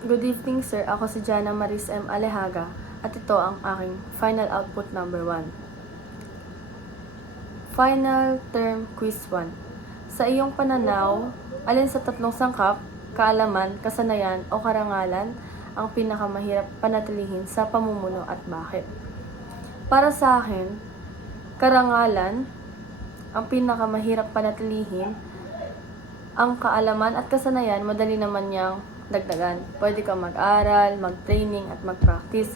Good evening, sir. Ako si Jana Maris M. Alejaga at ito ang aking final output number 1. Final Term Quiz 1. Sa iyong pananaw, alin sa tatlong sangkap, kaalaman, kasanayan o karangalan ang pinakamahirap panatilihin sa pamumuno at bakit? Para sa akin, karangalan ang pinakamahirap panatilihin. Ang kaalaman at kasanayan, madali naman niyang dagdagan. Pwede kang mag-aral, mag-training at mag-practice.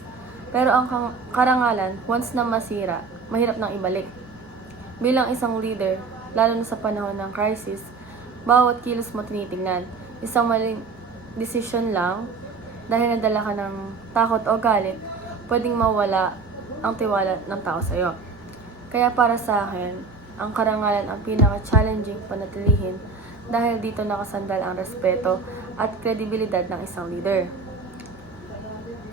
Pero ang karangalan, once na masira, mahirap nang ibalik. Bilang isang leader, lalo na sa panahon ng crisis, bawat kilos mo tinitingnan. Isang maling decision lang, dahil nadala ka ng takot o galit, pwedeng mawala ang tiwala ng tao sa'yo. Kaya para sa akin, ang karangalan ang pinaka-challenging panatilihin dahil dito nakasandal ang respeto at kredibilidad ng isang leader.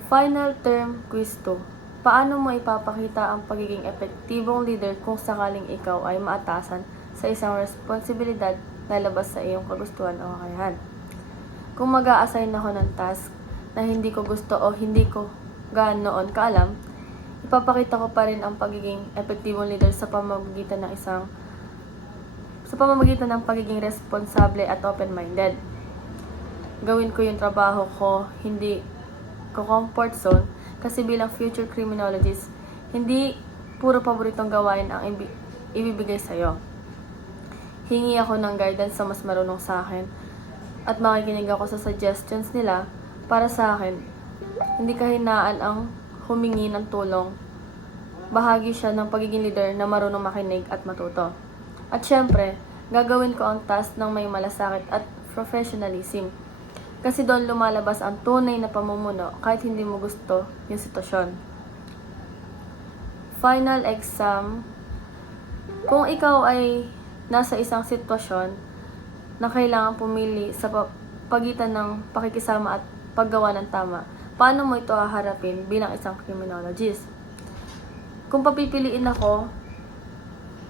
Final Term Quiz 2. Paano mo ipapakita ang pagiging epektibong leader kung sakaling ikaw ay maatasan sa isang responsibilidad na labas sa iyong kagustuhan o kakayahan? Kung mag-a-assign ako ng task na hindi ko gusto o hindi ko ganoon kaalam, ipapakita ko pa rin ang pagiging epektibong leader sa pamamagitan ng pagiging responsable at open-minded. Gawin ko yung trabaho ko, hindi ko comfort zone, kasi bilang future criminologist, hindi puro paboritong gawain ang ibibigay sa'yo. Hingi ako ng guidance sa mas marunong sa akin at makikinig ako sa suggestions nila. Para sa akin, hindi kahinaan ang humingi ng tulong. Bahagi siya ng pagiging leader na marunong makinig at matuto. At syempre, gagawin ko ang task ng may malasakit at professionalism. Kasi doon lumalabas ang tunay na pamumuno kahit hindi mo gusto yung sitwasyon. Final exam. Kung ikaw ay nasa isang sitwasyon na kailangan pumili sa pagitan ng pakikisama at paggawa ng tama, paano mo ito haharapin bilang isang criminologist? Kung papipiliin ako,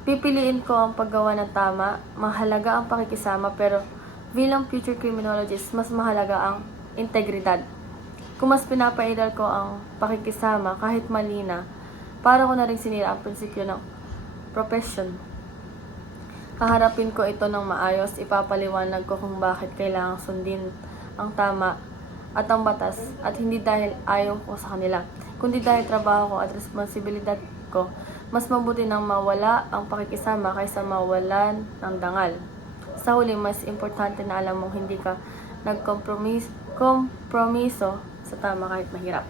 pipiliin ko ang paggawa ng tama. Mahalaga ang pakikisama, pero bilang future criminologist, mas mahalaga ang integridad. Kung mas pinapairal ko ang pakikisama kahit mali na, para ko na rin sinira ang prinsipyo ng profession. Haharapin ko ito ng maayos, ipapaliwanag ko kung bakit kailangang sundin ang tama at ang batas, at hindi dahil ayaw ko sa kanila, kundi dahil trabaho ko at responsibilidad ko. Mas mabuti nang mawala ang pakikisama kaysa mawalan ng dangal. Sa huli, mas importante na alam mong hindi ka nagkompromiso sa tama kahit mahirap.